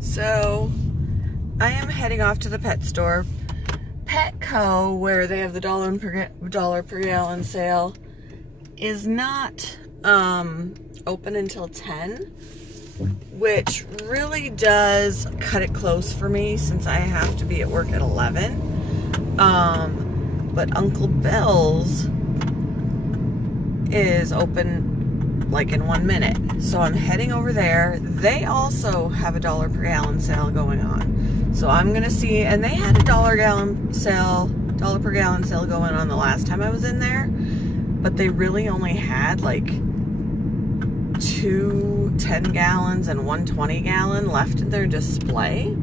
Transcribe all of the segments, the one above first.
So I am heading off to the pet store. Petco, where they have the dollar per gallon sale, is not open until 10, which really does cut it close for me since I have to be at work at 11. But Uncle Bill's is open like in 1 minute. So I'm heading over there. They also have a dollar per gallon sale going on. So I'm gonna see, and they had a dollar per gallon sale going on the last time I was in there, but they really only had like 2 10 gallons and 1 20 gallon left in their display.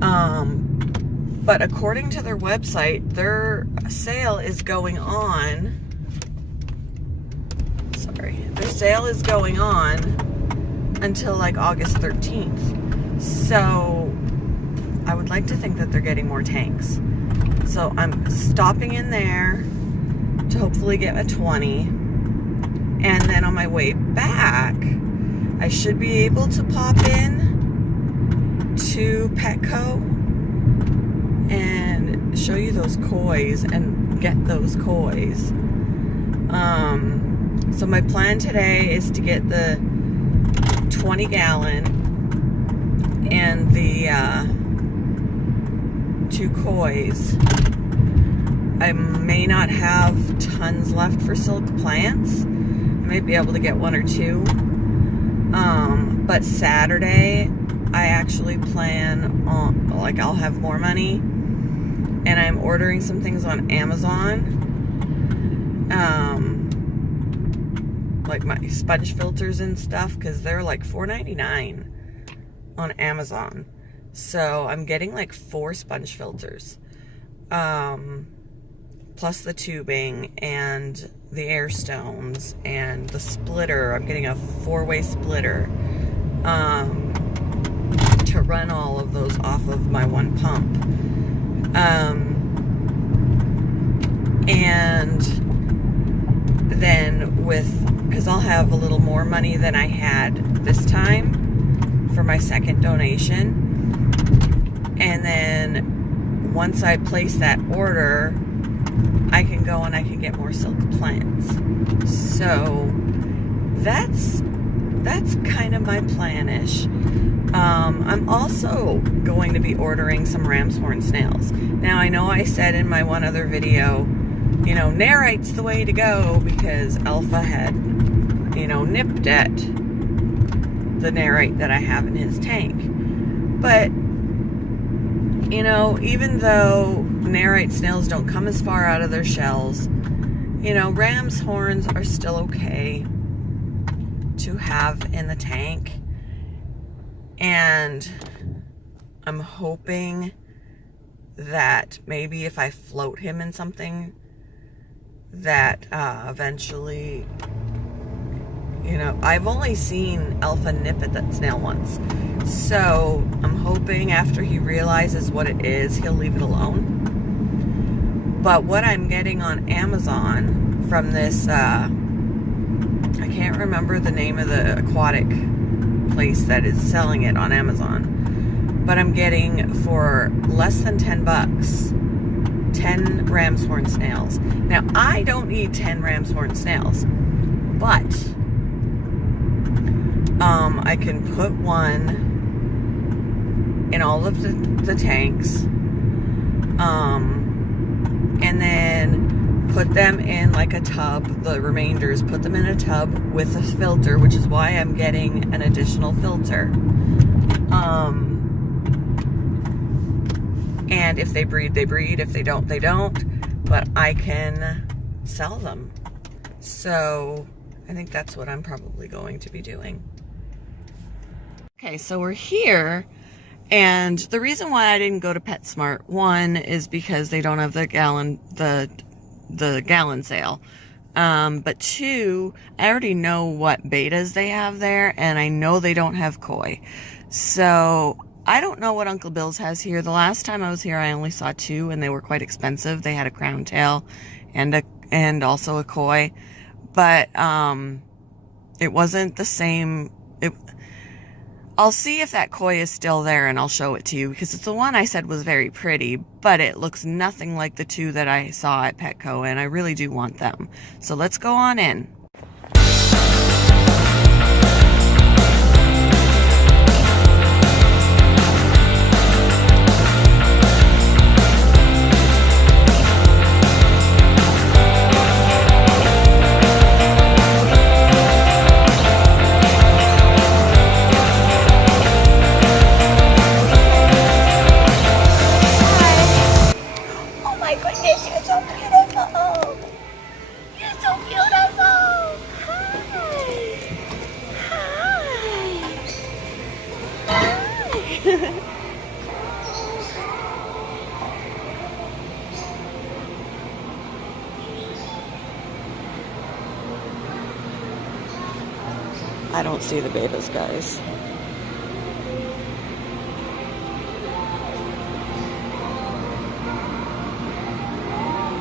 But according to their website, their sale is going on. Their sale is going on until like August 13th. So I would like to think that they're getting more tanks. So I'm stopping in there to hopefully get a 20. And then on my way back, I should be able to pop in to Petco and show you those kois and get those kois. So my plan today is to get the 20 gallon and the 2 kois. I may not have tons left for silk plants. I might be able to get 1 or 2. But Saturday, I actually plan on, like, I'll have more money. And I'm ordering some things on Amazon. Like my sponge filters and stuff, because they're like $4.99 on Amazon. So I'm getting like 4 sponge filters, plus the tubing and the air stones and the splitter. I'm getting a 4-way splitter to run all of those off of my one pump. And then because I'll have a little more money than I had this time for my second donation. And then once I place that order, I can go and I can get more silk plants. So that's kind of my plan-ish. I'm also going to be ordering some ram's horn snails. Now, I know I said in my one other video, you know, Narite's the way to go because Alpha had, you know, nipped at the Narite that I have in his tank. But, you know, even though Narite snails don't come as far out of their shells, you know, ram's horns are still okay to have in the tank. And I'm hoping that maybe if I float him in something, that eventually, you know, I've only seen Alpha nip at that snail once. So I'm hoping after he realizes what it is, he'll leave it alone. But what I'm getting on Amazon from this, I can't remember the name of the aquatic place that is selling it on Amazon, but I'm getting for less than $10, 10 ram's horn snails. Now, I don't need 10 ram's horn snails, but I can put one in all of the tanks, and then put them in like a tub. The remainders, put them in a tub with a filter, which is why I'm getting an additional filter. And if they breed, they breed. If they don't, they don't. But I can sell them. So I think that's what I'm probably going to be doing. Okay, so we're here. And the reason why I didn't go to PetSmart, one, is because they don't have the gallon sale. But 2, I already know what betas they have there, and I know they don't have koi. So I don't know what Uncle Bill's has here. The last time I was here, I only saw 2, and they were quite expensive. They had a crown tail and also a koi, but it wasn't the same. I'll see if that koi is still there and I'll show it to you because it's the one I said was very pretty, but it looks nothing like the two that I saw at Petco, and I really do want them. So let's go on in. I don't see the betas, guys.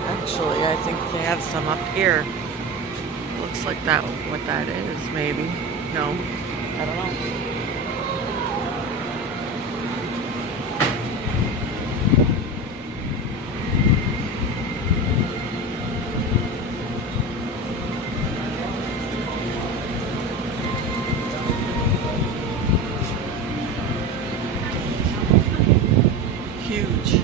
Actually, I think they have some up here. Looks like that, what that is, maybe. No, I don't know. Huge.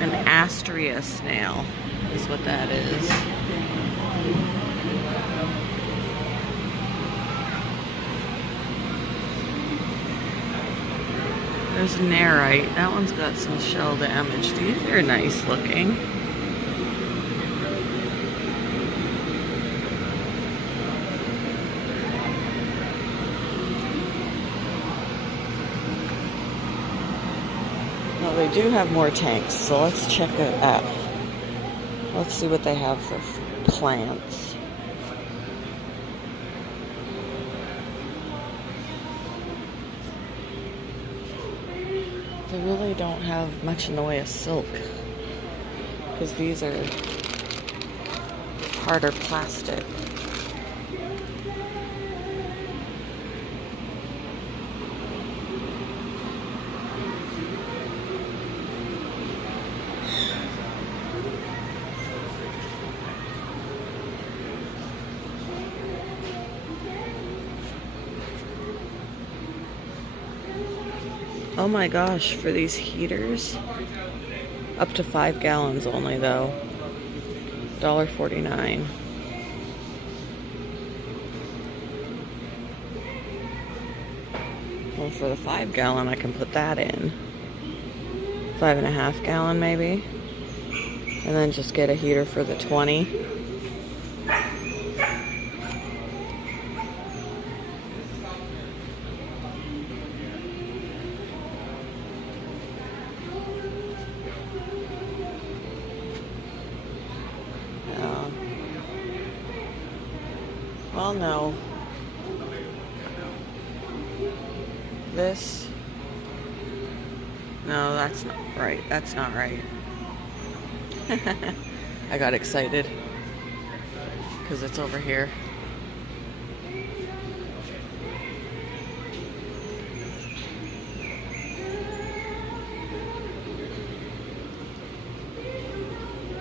An Astrea snail is what that is. There's Narite. That one's got some shell damage. These are nice looking. Well, they do have more tanks, so let's check it out. Let's see what they have for plants. They really don't have much in the way of silk, because these are harder plastic. Oh my gosh, for these heaters, up to 5 gallons only though, $1.49. Well, for the 5 gallon I can put that in, 5.5 gallon maybe, and then just get a heater for the 20. Well, no. This. No, that's not right. That's not right. I got excited because it's over here.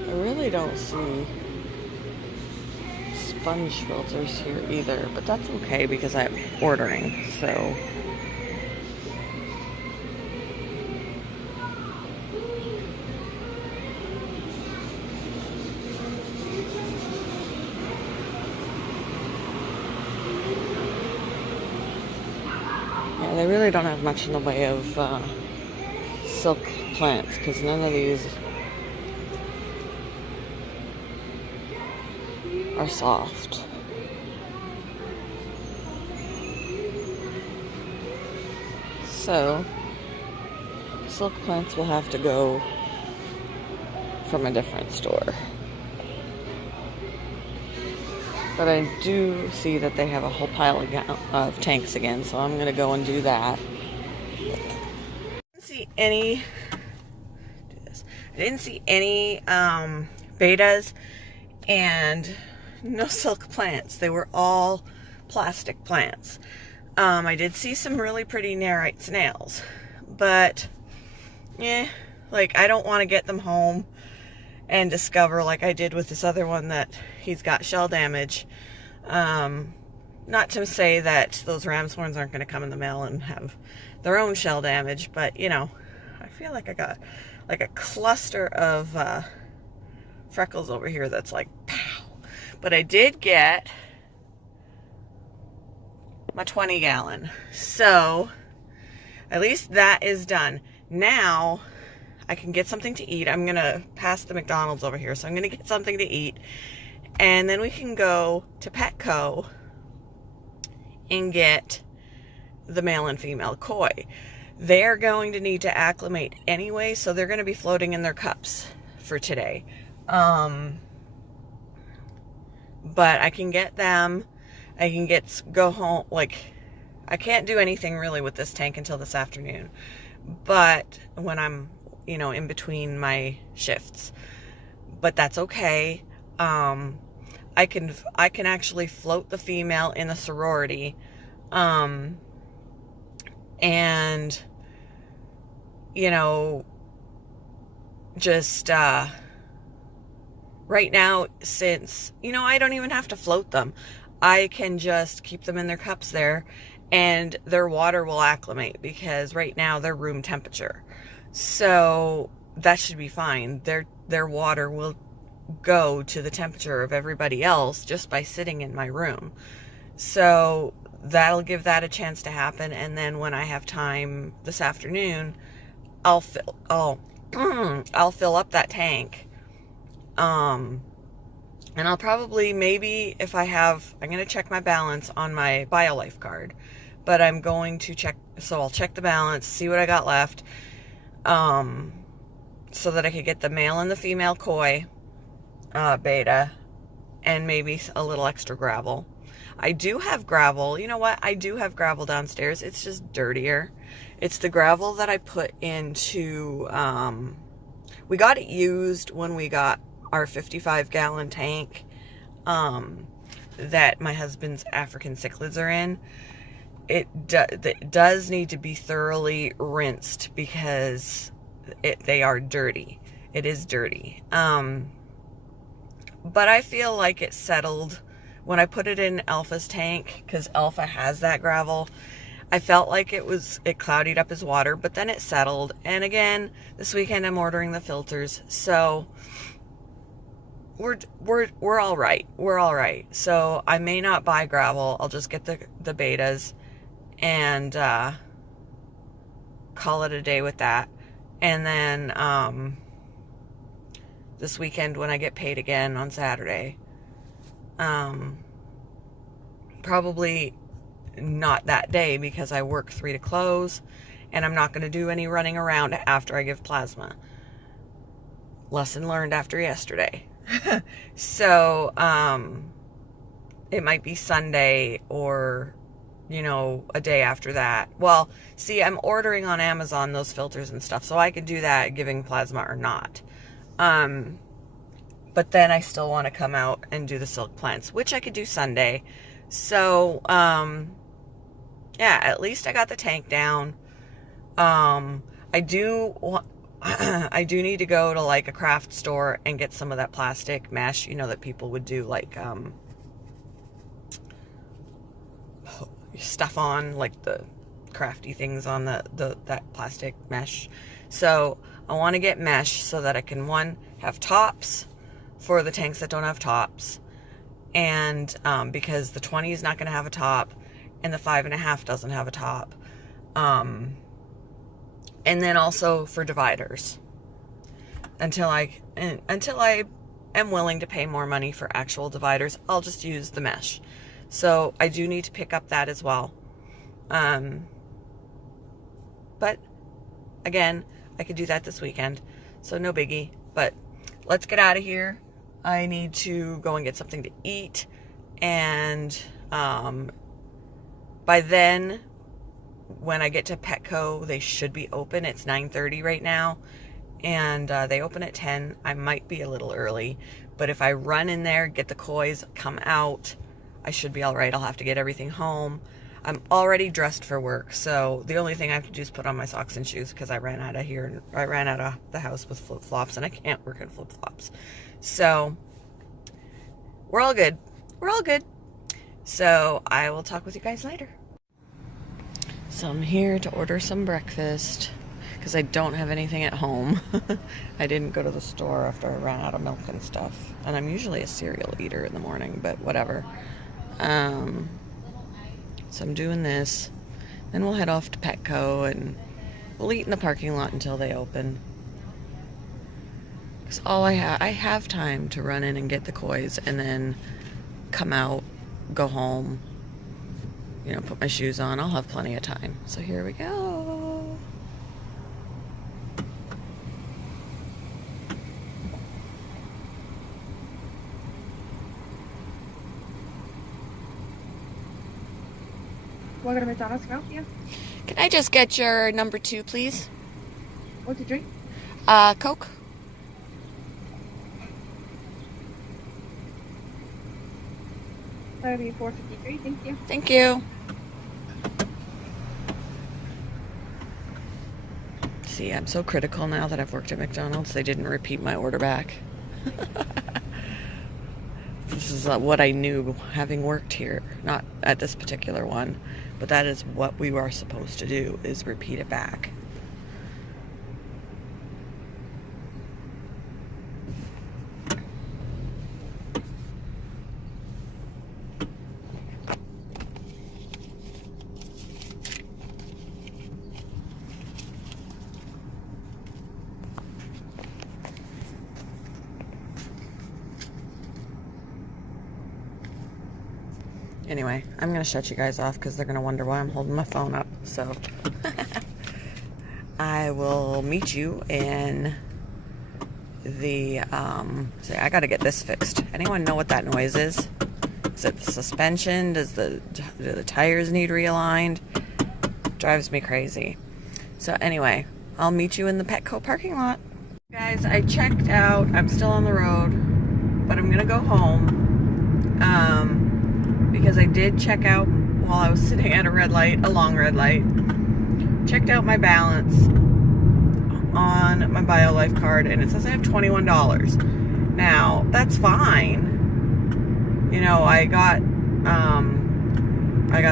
I really don't see sponge filters here either, but that's okay because I'm ordering, so. Yeah, they really don't have much in the way of silk plants because none of these are soft. So, silk plants will have to go from a different store. But I do see that they have a whole pile of tanks again, so I'm going to go and do that. didn't see any, do this. I didn't see any betas and no silk plants. They were all plastic plants. I did see some really pretty Nerite snails, but yeah, like I don't want to get them home and discover, like I did with this other one, that he's got shell damage. Not to say that those ram's horns aren't going to come in the mail and have their own shell damage, but you know, I feel like I got like a cluster of freckles over here that's like pow. But I did get my 20 gallon, so at least that is done. Now I can get something to eat. I'm gonna pass the McDonald's over here, so I'm gonna get something to eat, and then we can go to Petco and get the male and female koi. They're going to need to acclimate anyway, so they're going to be floating in their cups for today. But I can get them. I can go home. Like, I can't do anything really with this tank until this afternoon. But when I'm, you know, in between my shifts. But that's okay. I can actually float the female in the sorority. And, you know, just, right now, since, you know, I don't even have to float them. I can just keep them in their cups there, and their water will acclimate, because right now they're room temperature. So that should be fine. Their water will go to the temperature of everybody else just by sitting in my room. So that'll give that a chance to happen. And then when I have time this afternoon, I'll fill up that tank. And I'll probably, maybe if I have, I'm going to check my balance on my BioLife card, but I'm going to check, so I'll check the balance, see what I got left, so that I could get the male and the female koi, beta, and maybe a little extra gravel. I do have gravel. You know what? I do have gravel downstairs. It's just dirtier. It's the gravel that I put into, we got it used when we got our 55-gallon tank, that my husband's African cichlids are in. It does need to be thoroughly rinsed, because they are dirty. It is dirty. But I feel like it settled when I put it in Alpha's tank, because Alpha has that gravel. I felt like it cloudied up his water, but then it settled. And again, this weekend I'm ordering the filters, so we're all right. We're all right. So I may not buy gravel. I'll just get the betas and call it a day with that. And then this weekend when I get paid again on Saturday, probably not that day, because I work 3 to close, and I'm not going to do any running around after I give plasma. Lesson learned after yesterday. So it might be Sunday, or, you know, a day after that. Well, see, I'm ordering on Amazon those filters and stuff, so I can do that giving plasma or not. But then I still want to come out and do the silk plants, which I could do Sunday. So, yeah, at least I got the tank down. I do need to go to like a craft store and get some of that plastic mesh, you know, that people would do like, stuff on, like the crafty things on that plastic mesh. So I want to get mesh so that I can, one, have tops for the tanks that don't have tops, and because the 20 is not going to have a top, and the 5.5 doesn't have a top, and then also for dividers, until I am willing to pay more money for actual dividers, I'll just use the mesh. So I do need to pick up that as well. But again, I could do that this weekend, so no biggie. But let's get out of here. I need to go and get something to eat, and by then when I get to Petco, they should be open. It's 9:30 right now, and they open at 10. I might be a little early, but if I run in there, get the kois, come out, I should be all right. I'll have to get everything home. I'm already dressed for work, so the only thing I have to do is put on my socks and shoes because I ran out of the house with flip-flops, and I can't work in flip-flops. So we're all good. We're all good. So I will talk with you guys later. So I'm here to order some breakfast because I don't have anything at home. I didn't go to the store after I ran out of milk and stuff. And I'm usually a cereal eater in the morning, but whatever. So I'm doing this. Then we'll head off to Petco and we'll eat in the parking lot until they open. Because I have time to run in and get the kois and then come out, go home, you know, put my shoes on. I'll have plenty of time. So here we go. Welcome to McDonald's. Can I help you? Can I just get your number 2, please? What's the drink? Coke. That'll be $4.53. Thank you. Thank you. See, I'm so critical now that I've worked at McDonald's. They didn't repeat my order back. This is what I knew having worked here. Not at this particular one, but that is what we were supposed to do, is repeat it back. Anyway, I'm going to shut you guys off because they're going to wonder why I'm holding my phone up. So I will meet you in the, say, I got to get this fixed. Anyone know what that noise is? Is it the suspension? Do the tires need realigned? Drives me crazy. So anyway, I'll meet you in the Petco parking lot. Guys, I checked out. I'm still on the road, but I'm going to go home. Because I did check out while I was sitting at a long red light. Checked out my balance on my BioLife card, and it says I have $21. Now, that's fine. You know, I got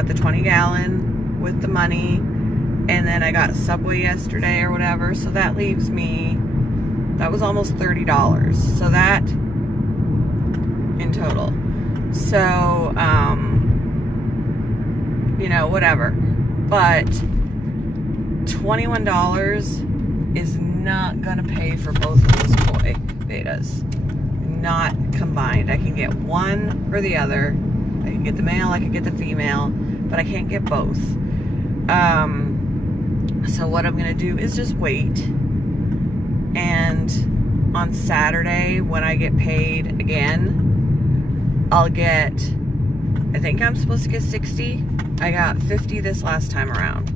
the 20-gallon with the money, and then I got Subway yesterday or whatever, so that leaves me, that was almost $30. So that in total. So, you know, whatever. But $21 is not going to pay for both of those koi betas. Not combined. I can get one or the other. I can get the male, I can get the female, but I can't get both. So what I'm going to do is just wait. And on Saturday, when I get paid again, I'll get, I think I'm supposed to get 60. I got 50 this last time around.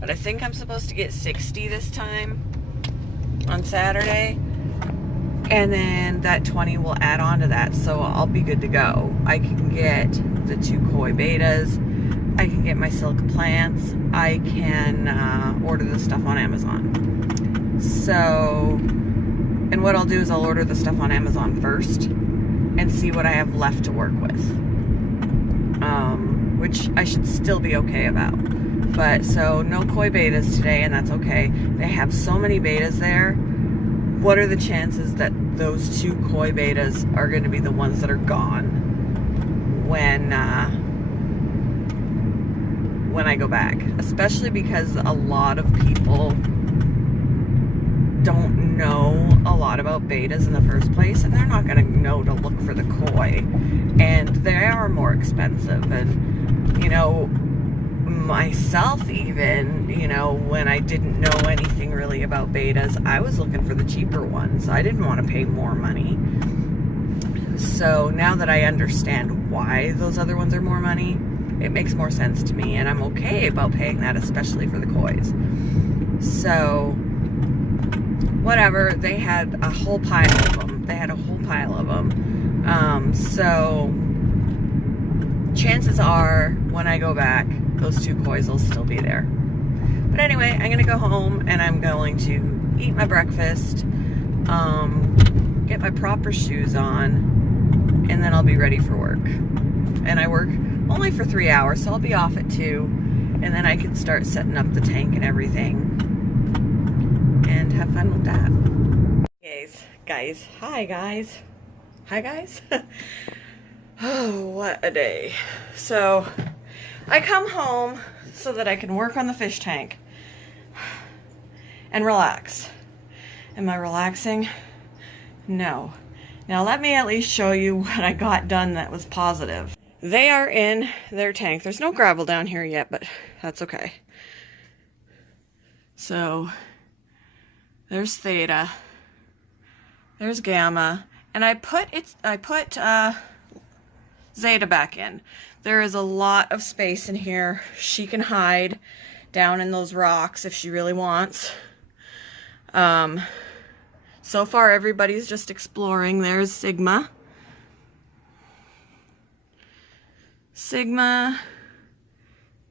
But I think I'm supposed to get 60 this time on Saturday. And then that 20 will add on to that. So I'll be good to go. I can get the 2 koi betas. I can get my silk plants. I can order the stuff on Amazon. So, and what I'll do is I'll order the stuff on Amazon first and see what I have left to work with. Which I should still be okay about. But, so, no koi betas today, and that's okay. They have so many betas there. What are the chances that those 2 koi betas are going to be the ones that are gone when I go back? Especially because a lot of people don't know a lot about betas in the first place, and they're not going to know to look for the koi, and they are more expensive. And you know, myself even, you know, when I didn't know anything really about betas, I was looking for the cheaper ones. I didn't want to pay more money. So now that I understand why those other ones are more money, it makes more sense to me, and I'm okay about paying that, especially for the kois. So, whatever, they had a whole pile of them. So, chances are, when I go back, those 2 kois will still be there. But anyway, I'm going to go home, and I'm going to eat my breakfast, get my proper shoes on, and then I'll be ready for work. And I work only for 3 hours, so I'll be off at 2, and then I can start setting up the tank and everything and have fun with that. Hi guys. Oh, what a day. So I come home so that I can work on the fish tank and relax. Am I relaxing? No. Now let me at least show you what I got done that was positive. They are in their tank. There's no gravel down here yet, but that's okay. So there's Theta, there's Gamma, and I put Zeta back in. There is a lot of space in here. She can hide down in those rocks if she really wants. So far everybody's just exploring. There's Sigma,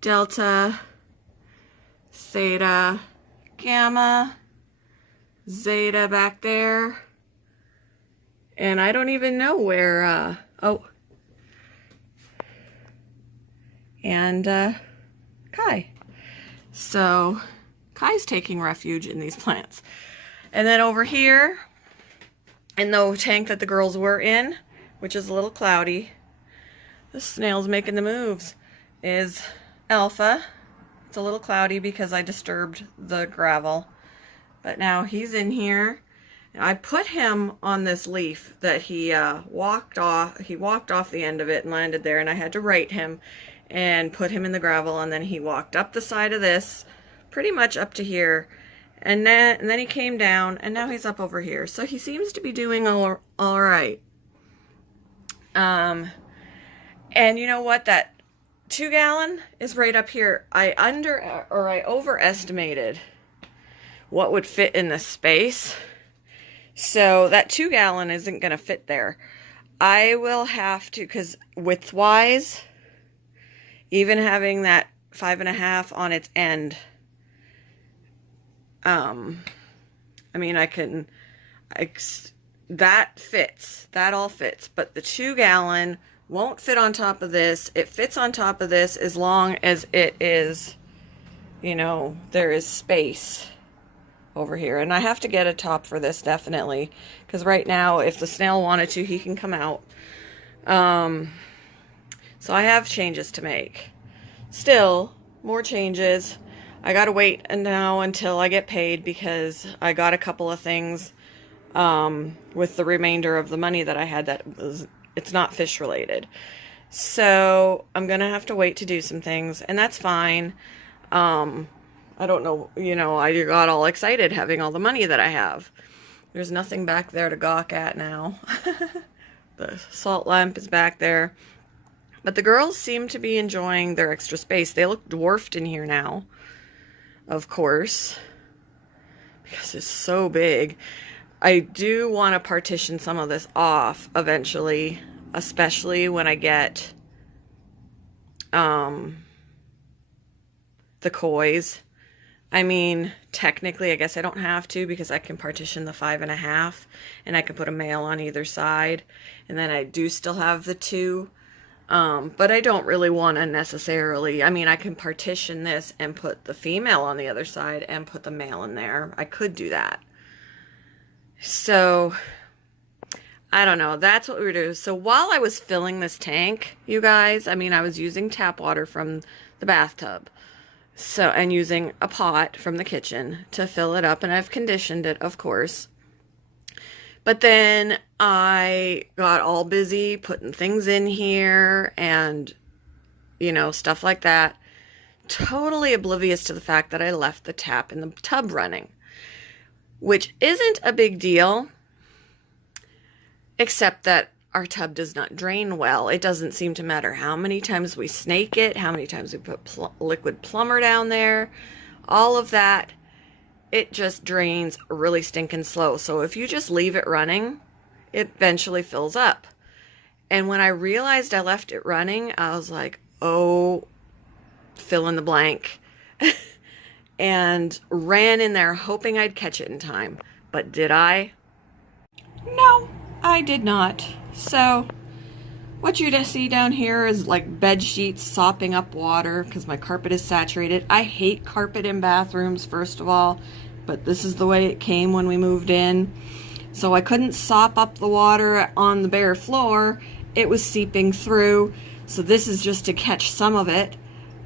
Delta, Theta, Gamma, Zeta back there, and I don't even know where, and Kai. So Kai's taking refuge in these plants. And then over here, in the tank that the girls were in, which is a little cloudy, the snail's making the moves, is Alpha. It's a little cloudy because I disturbed the gravel. But now he's in here. I put him on this leaf that he walked off. He walked off the end of it and landed there, and I had to right him and put him in the gravel, and then he walked up the side of this, pretty much up to here, and then he came down, and now he's up over here. So he seems to be doing all right. And you know what? That 2-gallon is right up here. I overestimated what would fit in this space. So that 2-gallon isn't going to fit there. I will have to, because width-wise, even having that 5.5 on its end, I mean, that fits. That all fits. But the 2-gallon won't fit on top of this. It fits on top of this as long as it is, you know, there is space over here. And I have to get a top for this, definitely. Because right now, if the snail wanted to, he can come out. So I have changes to make. Still, more changes. I gotta wait now until I get paid, because I got a couple of things with the remainder of the money that I had it's not fish related. So I'm gonna have to wait to do some things, and that's fine. I don't know, you know, I got all excited having all the money that I have. There's nothing back there to gawk at now. The salt lamp is back there. But the girls seem to be enjoying their extra space. They look dwarfed in here now, of course, because it's so big. I do want to partition some of this off eventually, especially when I get the kois. I mean, technically, I guess I don't have to, because I can partition the 5.5, and I can put a male on either side, and then I do still have the 2. But I don't really want to necessarily, I mean, I can partition this and put the female on the other side and put the male in there. I could do that. So, I don't know. That's what we were doing. So while I was filling this tank, you guys, I mean, I was using tap water from the bathtub. So, and using a pot from the kitchen to fill it up, and I've conditioned it, of course. But then I got all busy putting things in here and, you know, stuff like that. Totally oblivious to the fact that I left the tap in the tub running, which isn't a big deal, except that our tub does not drain well. It doesn't seem to matter how many times we snake it, how many times we put liquid plumber down there, all of that. It just drains really stinking slow. So if you just leave it running, it eventually fills up. And when I realized I left it running, I was like, oh, fill in the blank. And ran in there hoping I'd catch it in time. But did I? No, I did not. So what you see down here is like bed sheets sopping up water because my carpet is saturated. I hate carpet in bathrooms, first of all, but this is the way it came when we moved in. So I couldn't sop up the water on the bare floor. It was seeping through. So this is just to catch some of it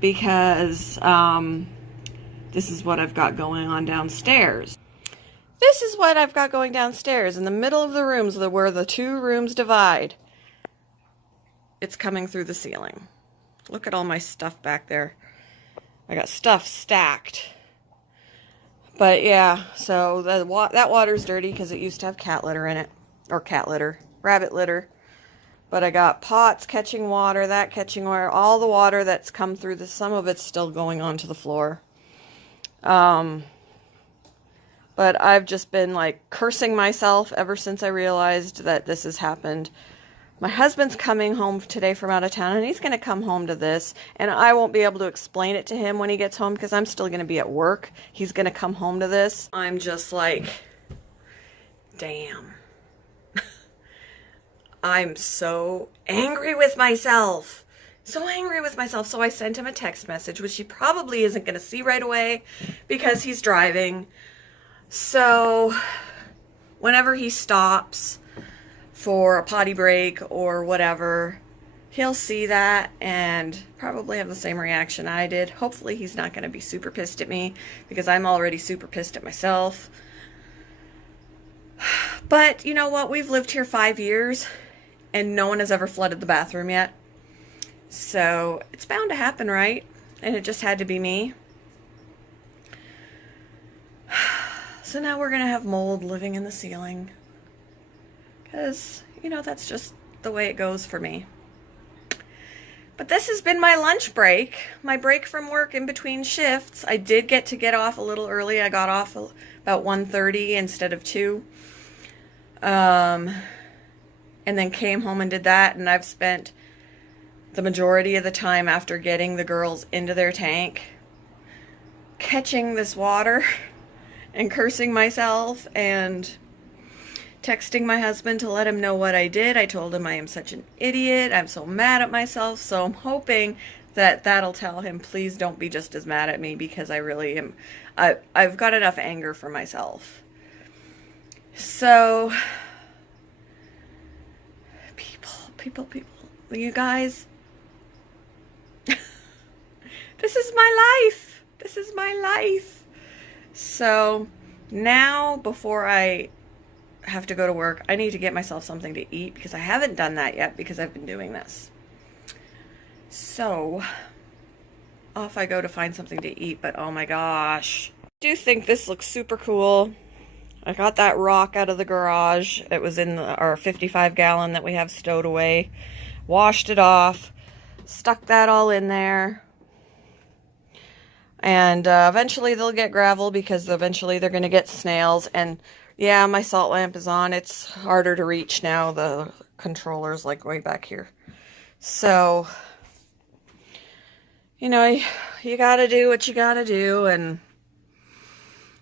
because this is what I've got going on downstairs. This is what I've got going downstairs in the middle of the rooms where the two rooms divide. It's coming through the ceiling. Look at all my stuff back there. I got stuff stacked. But yeah, so that water's dirty because it used to have cat litter in it. Or rabbit litter. But I got pots catching water, that catching water, all the water that's come through some of it's still going onto the floor. But I've just been like cursing myself ever since I realized that this has happened. My husband's coming home today from out of town, and he's going to come home to this, and I won't be able to explain it to him when he gets home because I'm still going to be at work. He's going to come home to this. I'm just like, damn. I'm so angry with myself. So angry with myself. So I sent him a text message, which he probably isn't going to see right away because he's driving. So whenever he stops for a potty break or whatever, he'll see that and probably have the same reaction I did. Hopefully he's not going to be super pissed at me because I'm already super pissed at myself. But you know what? We've lived here 5 years and no one has ever flooded the bathroom yet. So it's bound to happen, right? And it just had to be me. So now we're going to have mold living in the ceiling. Because, you know, that's just the way it goes for me. But this has been my lunch break. My break from work in between shifts. I did get off a little early. I got off about 1:30 instead of 2. And then came home and did that. And I've spent the majority of the time after getting the girls into their tank catching this water and cursing myself and texting my husband to let him know what I did. I told him I am such an idiot. I'm so mad at myself. So I'm hoping that that'll tell him, please don't be just as mad at me because I really am. I've got enough anger for myself. So, people, you guys, this is my life. This is my life. So now, before I have to go to work, I need to get myself something to eat because I haven't done that yet because I've been doing this. So off I go to find something to eat, but oh my gosh. I do think this looks super cool. I got that rock out of the garage. It was in our 55 gallon that we have stowed away. Washed it off, stuck that all in there. And eventually they'll get gravel because eventually they're going to get snails. And yeah, my salt lamp is on. It's harder to reach now. The controller's like way back here. So, you know, you got to do what you got to do. And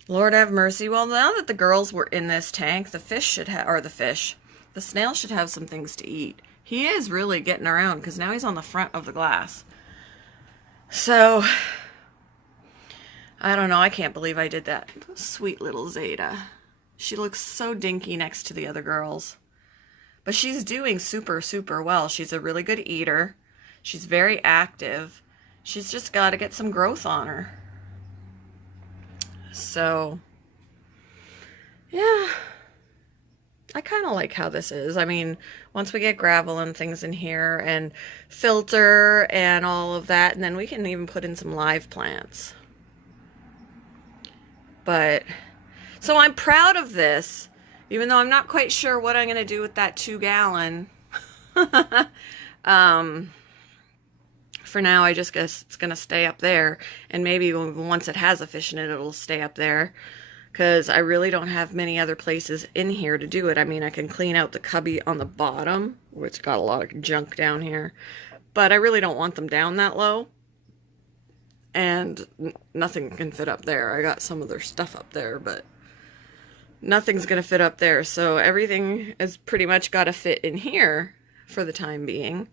Lord have mercy. Well, now that the girls were in this tank, the snail should have some things to eat. He is really getting around because now he's on the front of the glass. So I don't know. I can't believe I did that. Sweet little Zeta. She looks so dinky next to the other girls. But she's doing super, super well. She's a really good eater. She's very active. She's just got to get some growth on her. So, yeah. I kind of like how this is. I mean, once we get gravel and things in here and filter and all of that, and then we can even put in some live plants. But, so I'm proud of this, even though I'm not quite sure what I'm going to do with that 2 gallon. For now, I just guess it's going to stay up there. And maybe once it has a fish in it, it'll stay up there. Because I really don't have many other places in here to do it. I mean, I can clean out the cubby on the bottom, where it's got a lot of junk down here. But I really don't want them down that low. And nothing can fit up there. I got some of their stuff up there, but nothing's going to fit up there. So everything is pretty much got to fit in here for the time being.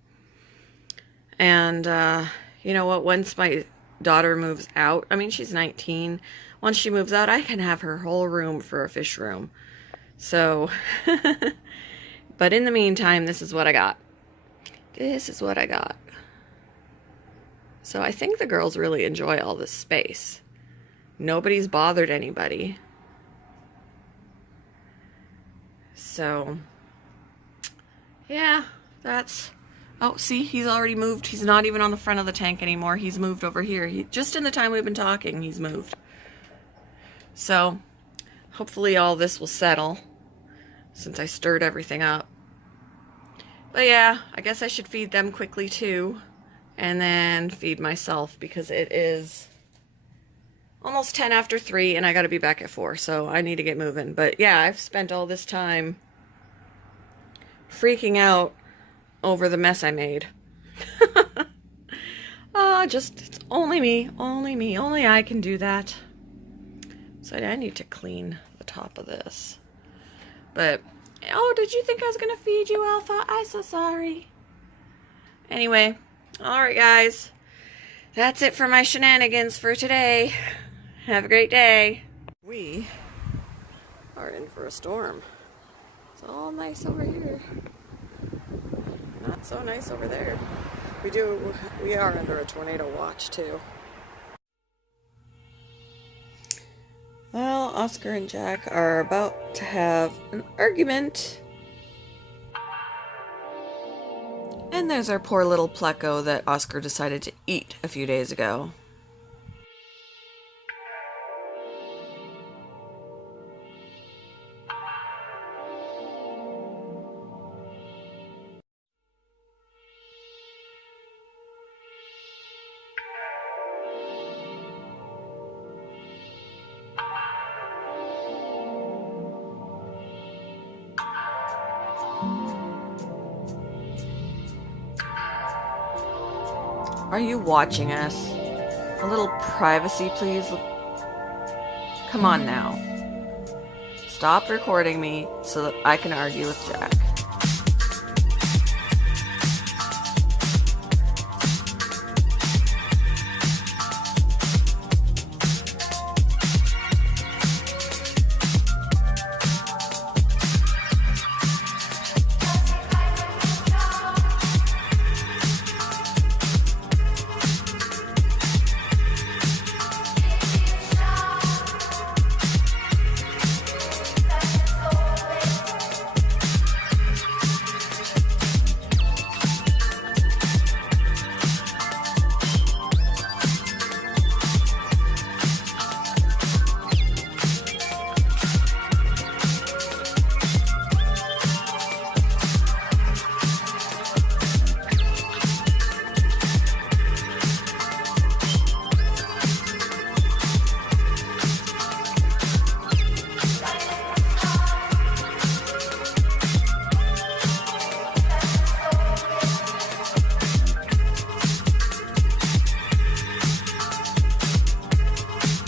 And you know what? Once my daughter moves out, I mean, she's 19. Once she moves out, I can have her whole room for a fish room. So, but in the meantime, this is what I got. This is what I got. So I think the girls really enjoy all this space. Nobody's bothered anybody. So, yeah, that's... Oh, see, he's already moved. He's not even on the front of the tank anymore. He's moved over here. Just in the time we've been talking, he's moved. So, hopefully all this will settle since I stirred everything up. But yeah, I guess I should feed them quickly too. And then feed myself because it is almost 10 after 3 and I got to be back at 4. So I need to get moving. But yeah, I've spent all this time freaking out over the mess I made. It's only me, only I can do that. So I need to clean the top of this. But, oh, did you think I was going to feed you, Alpha? I'm so sorry. Anyway, alright guys. That's it for my shenanigans for today. Have a great day. We are in for a storm. It's all nice over here. Not so nice over there. We are under a tornado watch too. Well, Oscar and Jack are about to have an argument. And there's our poor little Pleco that Oscar decided to eat a few days ago. Are you watching us? A little privacy, please. Come on now. Stop recording me so that I can argue with Jack.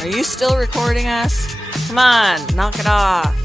Are you still recording us? Come on, knock it off.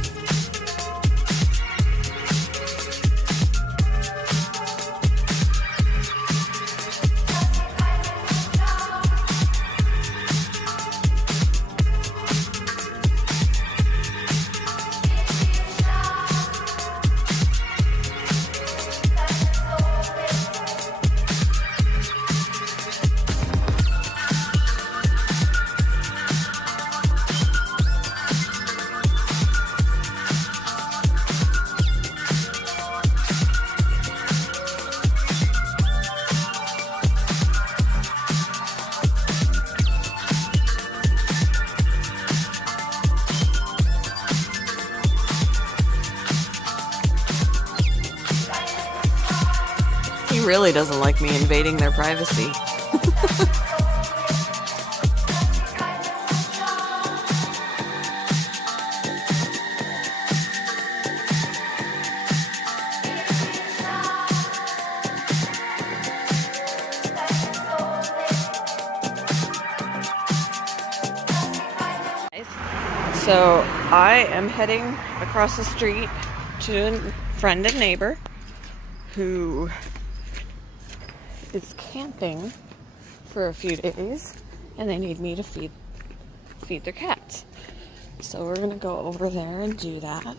really doesn't like me invading their privacy. So I am heading across the street to a friend and neighbor who is camping for a few days, and they need me to feed their cats. So we're gonna go over there and do that.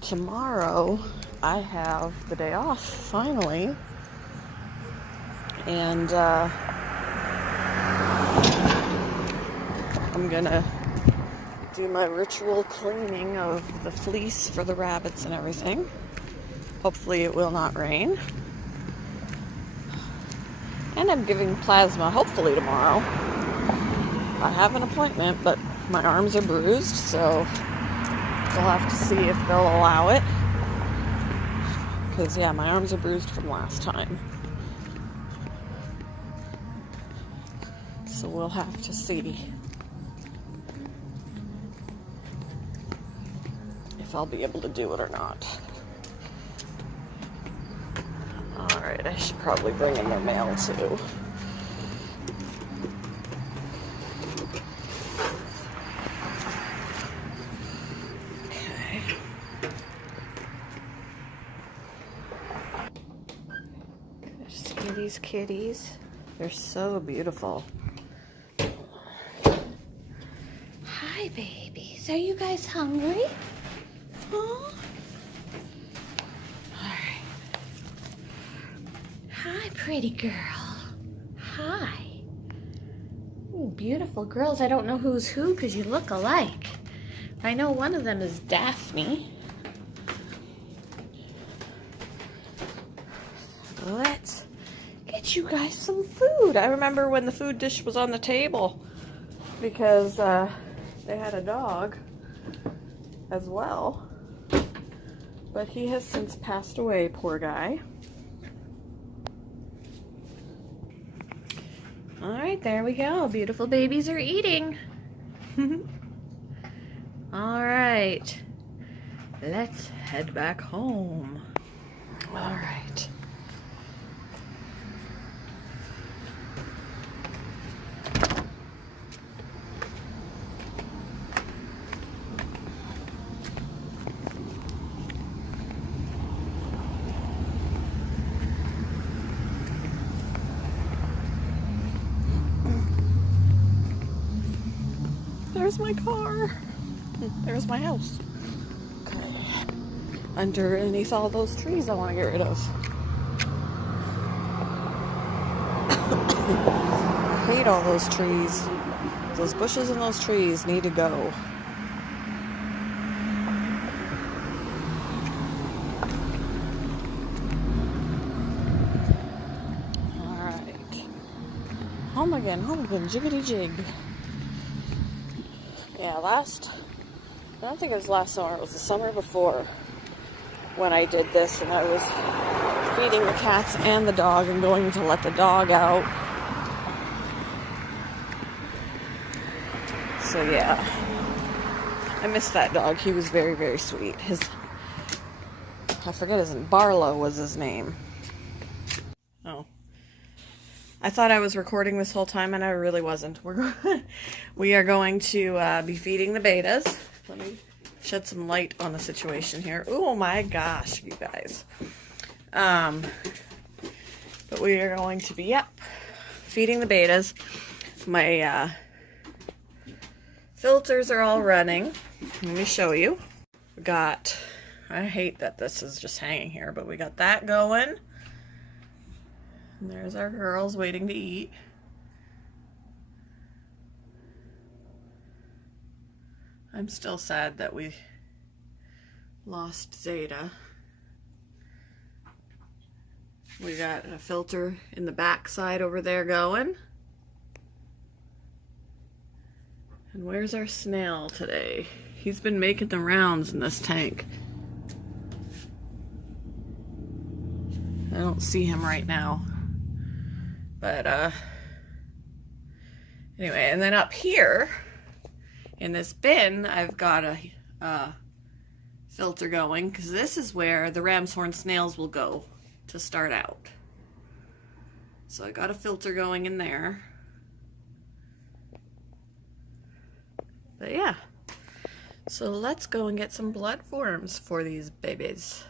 Tomorrow I have the day off finally, and I'm gonna do my ritual cleaning of the fleece for the rabbits and everything. Hopefully it will not rain. And I'm giving plasma hopefully tomorrow. I have an appointment, but my arms are bruised, so we'll have to see if they'll allow it. Because yeah, my arms are bruised from last time. So we'll have to see if I'll be able to do it or not. Alright, I should probably bring in their mail too. Okay. See these kitties? They're so beautiful. Hi, babies. Are you guys hungry? Huh? Alright. Hi, pretty girl. Hi. Ooh, beautiful girls. I don't know who's who because you look alike. I know one of them is Daphne. Let's get you guys some food. I remember when the food dish was on the table because they had a dog as well. But he has since passed away, poor guy. Alright, there we go. Beautiful babies are eating. Alright. Let's head back home. Alright. There's my car. There's my house. Okay. Underneath all those trees I want to get rid of. I hate all those trees. Those bushes and those trees need to go. Alright. Home again, jiggity jig. Yeah, I don't think it was last summer, it was the summer before when I did this, and I was feeding the cats and the dog and going to let the dog out. So yeah, I missed that dog. He was very, very sweet. I forget his name, Barlow was his name. Oh. I thought I was recording this whole time, and I really wasn't. We are going to be feeding the betas. Let me shed some light on the situation here. Oh my gosh, you guys. But we are going to be, feeding the betas. My filters are all running. Let me show you. We got, I hate that this is just hanging here, but we got that going. And there's our girls waiting to eat. I'm still sad that we lost Zeta. We got a filter in the back side over there going. And where's our snail today? He's been making the rounds in this tank. don't see him right now. But anyway, and then up here in this bin, I've got a filter going, because this is where the ram's horn snails will go to start out. So I got a filter going in there. But yeah, so let's go and get some bloodworms for these babies.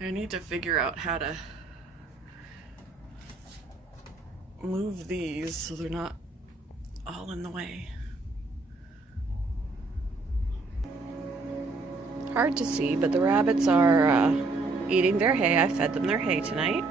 I need to figure out how to move these so they're not all in the way. Hard to see, but the rabbits are eating their hay. I fed them their hay tonight.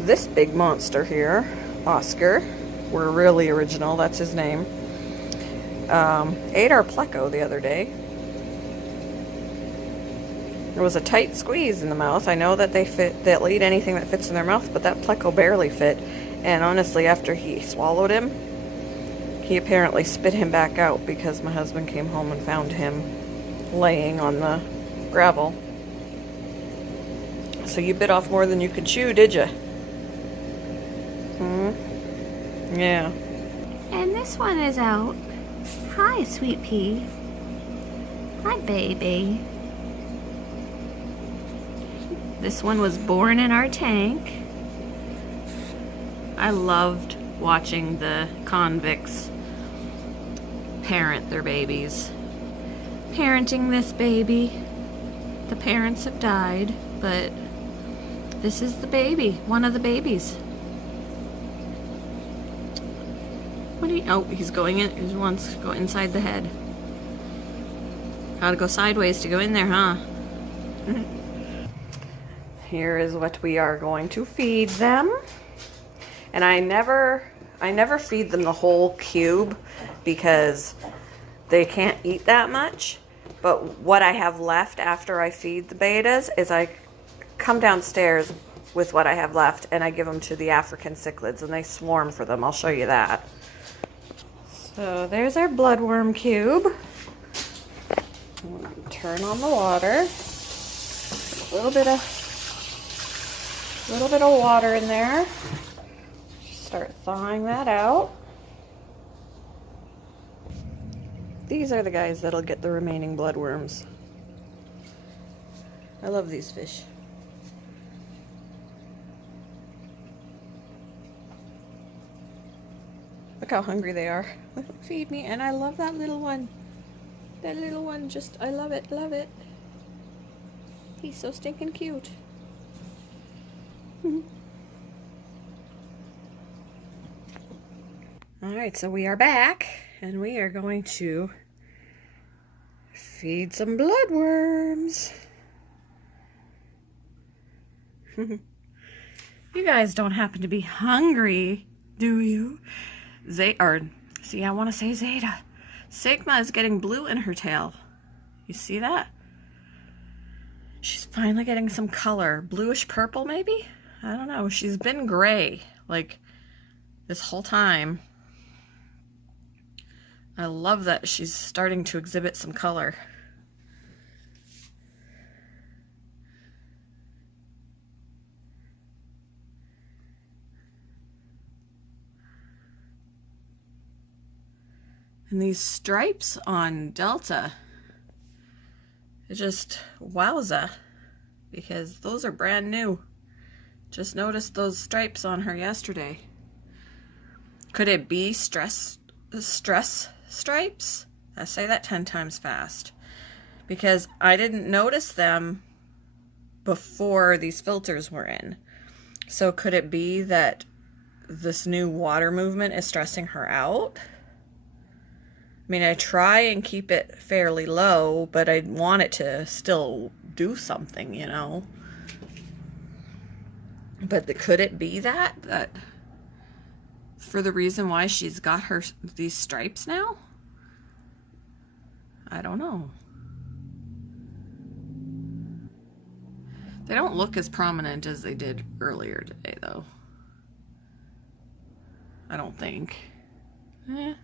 This big monster here, Oscar, we're really original, that's his name, ate our pleco the other day. There was a tight squeeze in the mouth. I know that they'll eat anything that fits in their mouth, but that pleco barely fit. And honestly, after he swallowed him, he apparently spit him back out because my husband came home and found him laying on the gravel. So you bit off more than you could chew, did you? Yeah. And this one is out. Hi, Sweet Pea. Hi, baby. This one was born in our tank. I loved watching the convicts parent their babies. Parenting this baby. The parents have died, but this is the baby, one of the babies. What do you, oh, he's going in, he wants to go inside the head. Gotta go sideways to go in there, huh? Here is what we are going to feed them. And I never feed them the whole cube because they can't eat that much. But what I have left after I feed the betas is I come downstairs with what I have left and I give them to the African cichlids and they swarm for them. I'll show you that. So there's our bloodworm cube. Turn on the water. A little bit of water in there. Start thawing that out. These are the guys that'll get the remaining bloodworms. I love these fish. Look how hungry they are. Feed me. And I love that little one. That little one, just, I love it, love it. He's so stinking cute. Alright, so we are back, and we are going to feed some bloodworms. You guys don't happen to be hungry, do you? See, I want to say Zeta. Sigma is getting blue in her tail. You see that? She's finally getting some color. Bluish purple, maybe? I don't know. She's been gray, like, this whole time. I love that she's starting to exhibit some color. And these stripes on Delta, it just wowza, because those are brand new. Just noticed those stripes on her yesterday. Could it be stress stripes? I say that 10 times fast, because I didn't notice them before these filters were in. So could it be that this new water movement is stressing her out? I mean, I try and keep it fairly low, but I want it to still do something, you know. But could it be that for the reason why she's got these stripes now? I don't know. They don't look as prominent as they did earlier today, though. I don't think. Eh.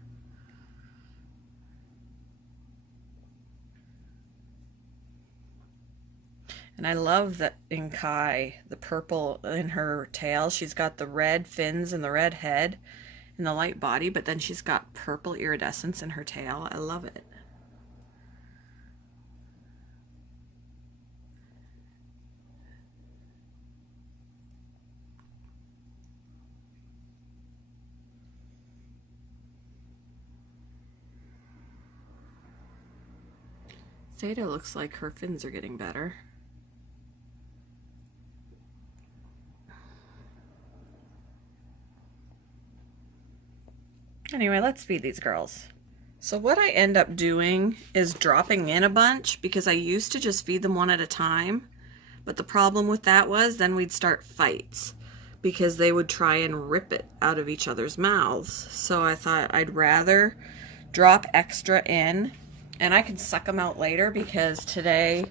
And I love that in Kai, the purple in her tail. She's got the red fins and the red head and the light body, but then she's got purple iridescence in her tail. I love it. Theta looks like her fins are getting better. Anyway, let's feed these girls. So what I end up doing is dropping in a bunch because I used to just feed them one at a time. But the problem with that was then we'd start fights because they would try and rip it out of each other's mouths. So I thought I'd rather drop extra in and I can suck them out later because today,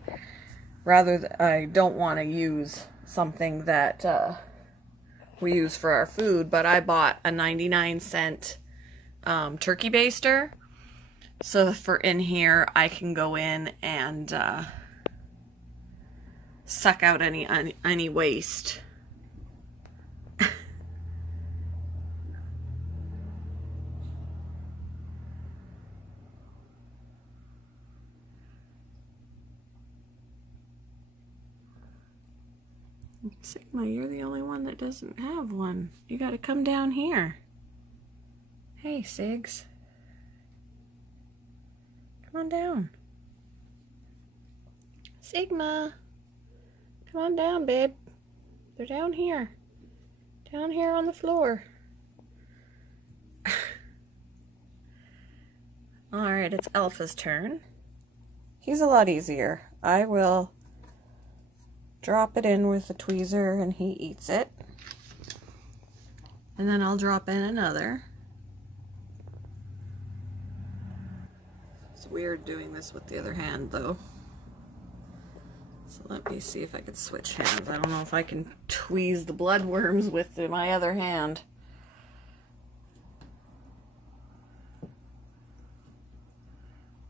I don't want to use something that we use for our food, but I bought a 99-cent turkey baster. So for in here, I can go in and suck out any waste. Sigma, you're the only one that doesn't have one. You gotta come down here. Hey, Sigs. Come on down. Sigma. Come on down, babe. They're down here. Down here on the floor. Alright, it's Alpha's turn. He's a lot easier. I will drop it in with the tweezer and he eats it. And then I'll drop in another. It's weird doing this with the other hand though. So let me see if I can switch hands. I don't know if I can tweeze the bloodworms with my other hand.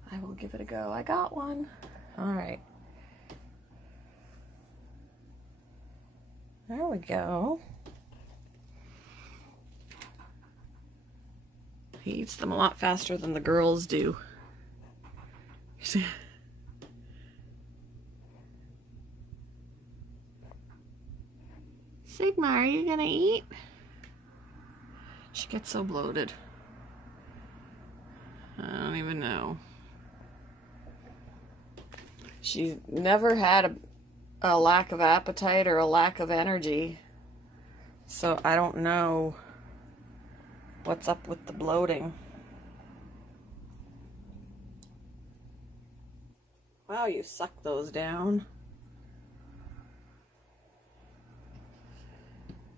I will give it a go. I got one. All right. There we go. He eats them a lot faster than the girls do. Sigma, are you gonna eat? She gets so bloated. I don't even know. She's never had a lack of appetite or a lack of energy. So I don't know what's up with the bloating. Wow, you suck those down.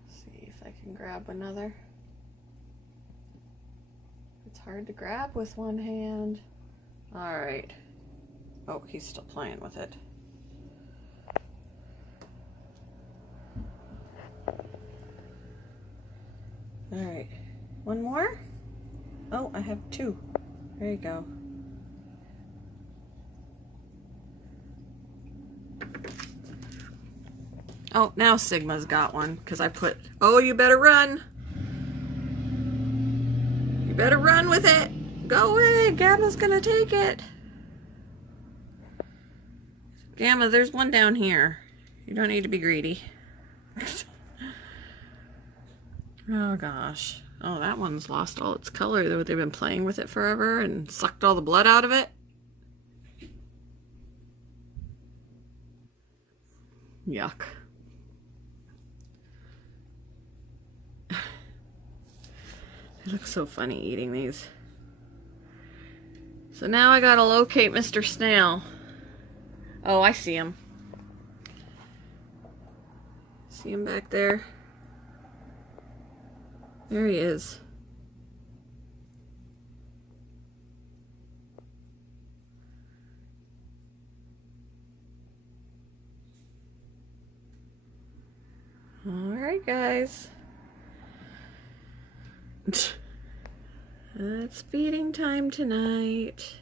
See if I can grab another. It's hard to grab with one hand. All right. Oh, he's still playing with it. All right. One more? Oh, I have two. There you go. Oh, now Sigma's got one because I put, oh, you better run. You better run with it. Go away. Gamma's gonna take it. Gamma, there's one down here. You don't need to be greedy. Oh gosh. Oh, that one's lost all its color. They've been playing with it forever and sucked all the blood out of it. Yuck. It looks so funny eating these. So now I gotta locate Mr. Snail. Oh, I see him. See him back there? There he is. Alright, guys. It's feeding time tonight.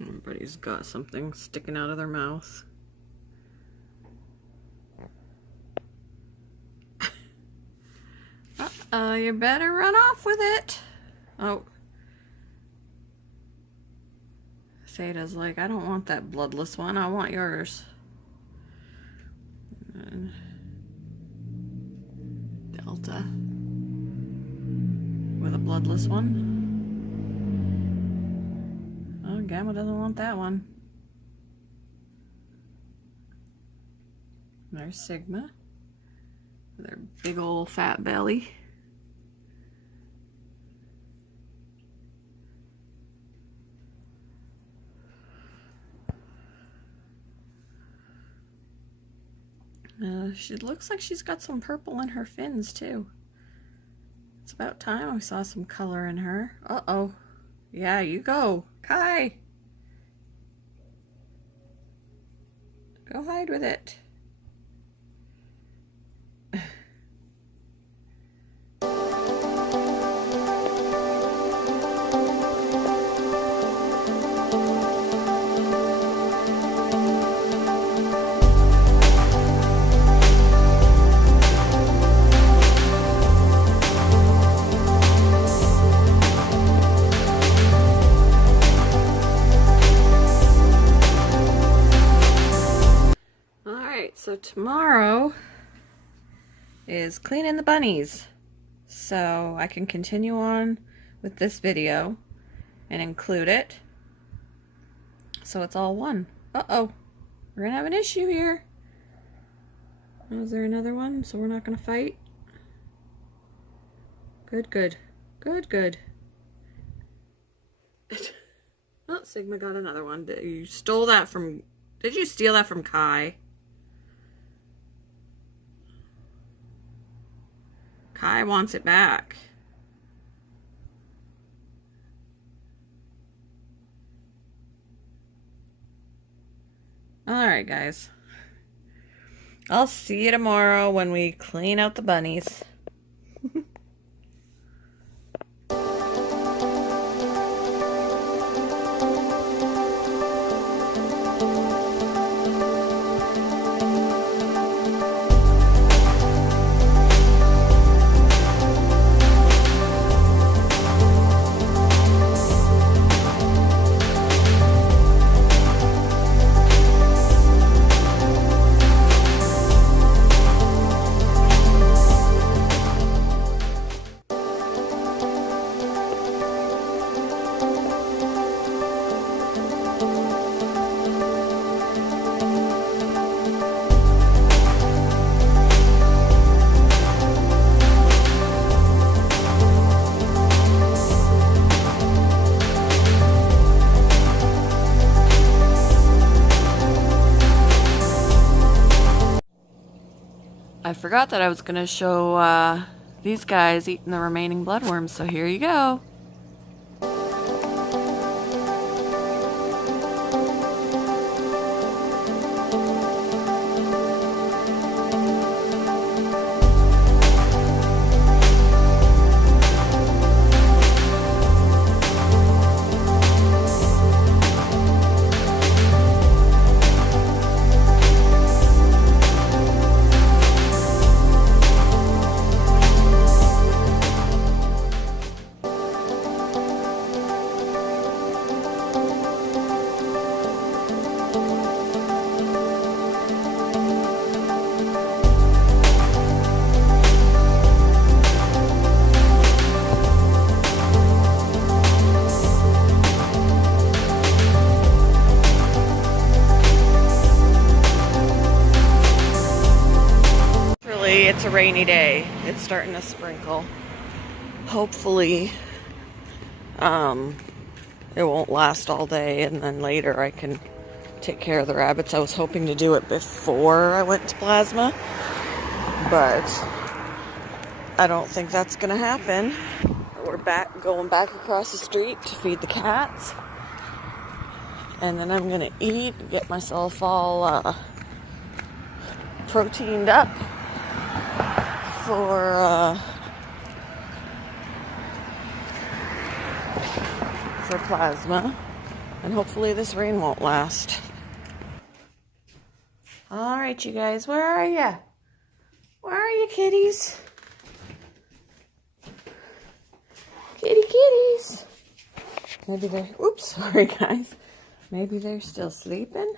Everybody's got something sticking out of their mouth. You better run off with it. Oh. Sada's like, I don't want that bloodless one. I want yours. And Delta with a bloodless one. Oh, Gamma doesn't want that one. There's Sigma with their big old fat belly. She looks like she's got some purple in her fins too. It's about time I saw some color in her. Uh-oh. Yeah, you go. Kai! Go hide with it. So tomorrow is cleaning the bunnies, so I can continue on with this video and include it so it's all one. Uh-oh, we're gonna have an issue here. Is there another one? So we're not gonna fight? Good, good, good, good. Oh, Sigma got another one. You stole that from, did you steal that from Kai? Kai wants it back. Alright, guys. I'll see you tomorrow when we clean out the bunnies. I forgot that I was going to show these guys eating the remaining bloodworms, so here you go. rainy day. It's starting to sprinkle. Hopefully, it won't last all day, and then later I can take care of the rabbits. I was hoping to do it before I went to Plasma, but I don't think that's gonna happen. We're going back across the street to feed the cats, and then I'm gonna eat, get myself all proteined up for Plasma, and hopefully this rain won't last. All right, you guys, where are you? Where are you, kitties? Kitties. Maybe they're, oops, sorry guys. Maybe they're still sleeping.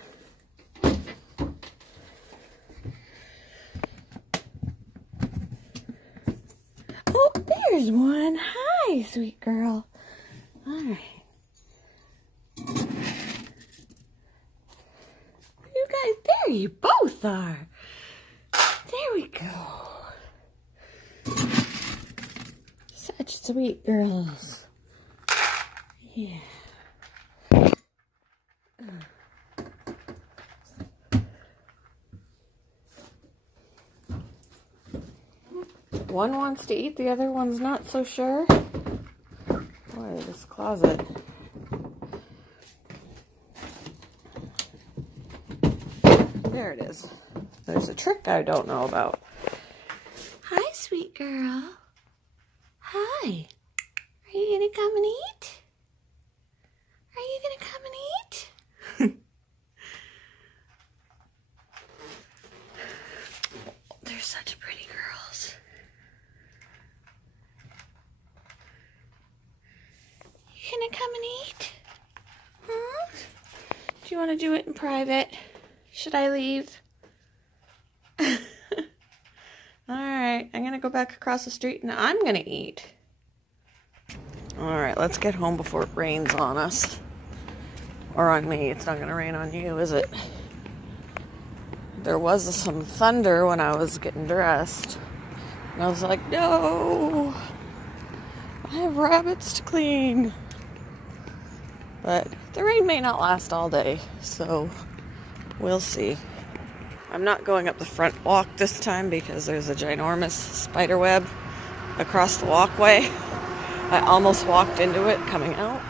Oh, there's one. Hi, sweet girl. All right. You guys, there you both are. There we go. Such sweet girls. Yeah. One wants to eat, the other one's not so sure. Boy, this closet. There it is. There's a trick I don't know about. Hi, sweet girl. Hi. Are you gonna come and eat? Are you gonna come and eat? They're such pretty girls. You gonna come and eat? Huh? Do you want to do it in private? Should I leave? Alright, I'm gonna go back across the street and I'm gonna eat. Alright, let's get home before it rains on us. Or on me. It's not gonna rain on you, is it? There was some thunder when I was getting dressed. And I was like, no! I have rabbits to clean. But the rain may not last all day, so we'll see. I'm not going up the front walk this time because there's a ginormous spider web across the walkway. I almost walked into it coming out.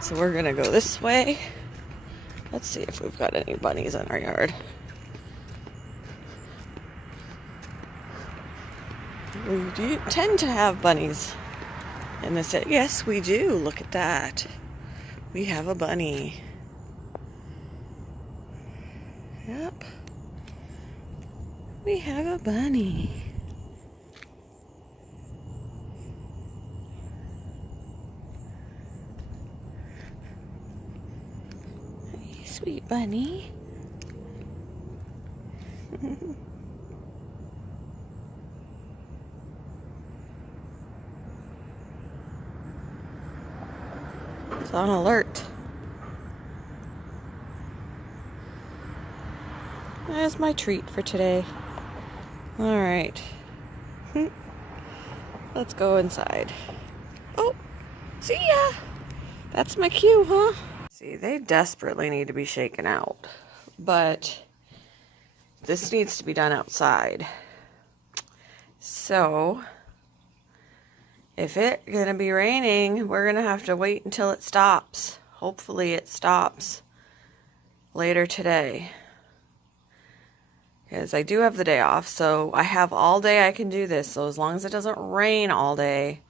So we're gonna go this way. Let's see if we've got any bunnies in our yard. We do tend to have bunnies in this. Yes, we do. Look at that. We have a bunny. Yep. We have a bunny. Hey, sweet bunny. It's on alert. That's my treat for today. All right. Let's go inside. Oh, see ya. That's my cue, huh? See, they desperately need to be shaken out, but this needs to be done outside. So, if it's gonna be raining, we're gonna have to wait until it stops. Hopefully it stops later today. Because I do have the day off, so I have all day I can do this. So as long as it doesn't rain all day,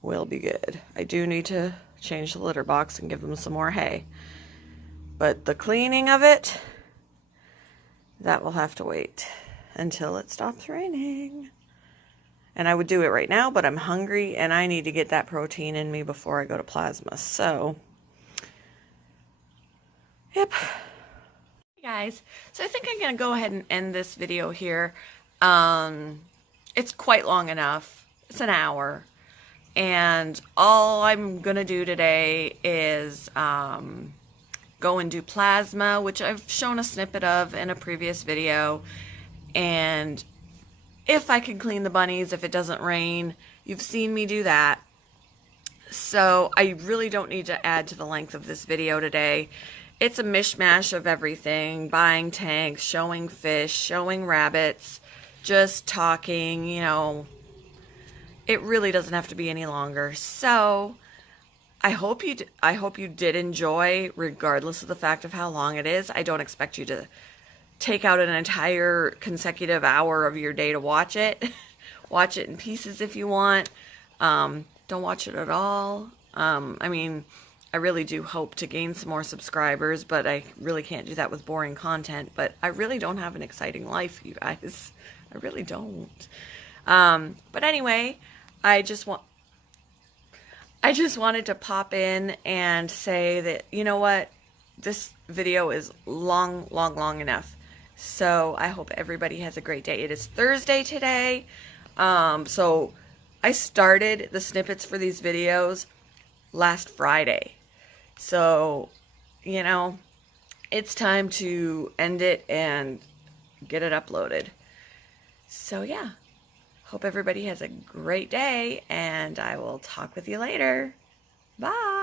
we'll be good. I do need to change the litter box and give them some more hay. But the cleaning of it, that will have to wait until it stops raining. And I would do it right now, but I'm hungry and I need to get that protein in me before I go to Plasma. So, yep. Hey guys, so I think I'm going to go ahead and end this video here. It's quite long enough. It's an hour. And all I'm going to do today is go and do Plasma, which I've shown a snippet of in a previous video. And if I can clean the bunnies, if it doesn't rain. You've seen me do that. So I really don't need to add to the length of this video today. It's a mishmash of everything, buying tanks, showing fish, showing rabbits, just talking, you know. It really doesn't have to be any longer. So I hope you did enjoy, regardless of the fact of how long it is. I don't expect you to take out an entire consecutive hour of your day to watch it. Watch it in pieces if you want. Don't watch it at all. I mean, I really do hope to gain some more subscribers, but I really can't do that with boring content. But I really don't have an exciting life, you guys. I really don't. But anyway, I just wanted to pop in and say that, you know what? This video is long enough. So I hope everybody has a great day. It is Thursday today. So I started the snippets for these videos last Friday. So, you know, it's time to end it and get it uploaded. So yeah, hope everybody has a great day, and I will talk with you later. Bye.